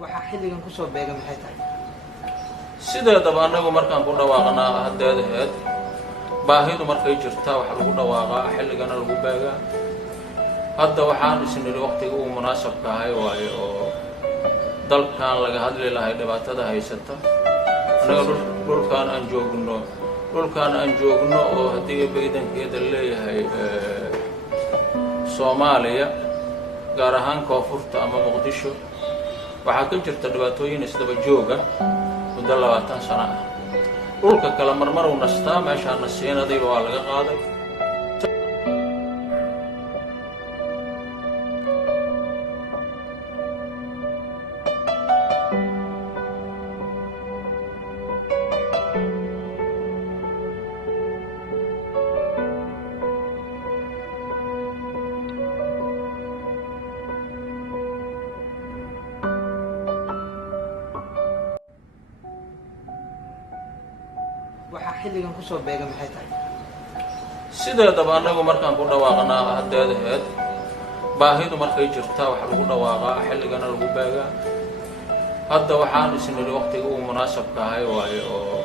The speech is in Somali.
waxa xilligan ku soo beega maxay tahay sideedaba anagu markaan ku dhawaaqnaa hadeedaheed baahidu markay jirtaa waxa lagu dhawaaqaa xilligana lagu beegaa hadda waxaan isniri waqtiga uu munaasabka ahay waayo oo dalkan laga hadli lahay dhibaatada haysata anaga dhulkaan aan joogno oo haddii baydankeeda leeyahay Soomaaliya gaar ahaan koonfurta ama Muqdisho waxaa ka jirta dhibaatooyin isdaba jooga muddo 20 sano ah dhulka kala marmar uu nastaa meeshaan nasiinadii waa laga qaaday waxa xilligan ku soo beega maxay tahay sideedaba anagu markaan ku dhawaaqnaa hadeedaheed baahidu markay jirtaa waxa lagu dhawaaqaa xilligana lagu beegaa hadda waxaan isniri waqtiga uu munaasabka ahay waayo oo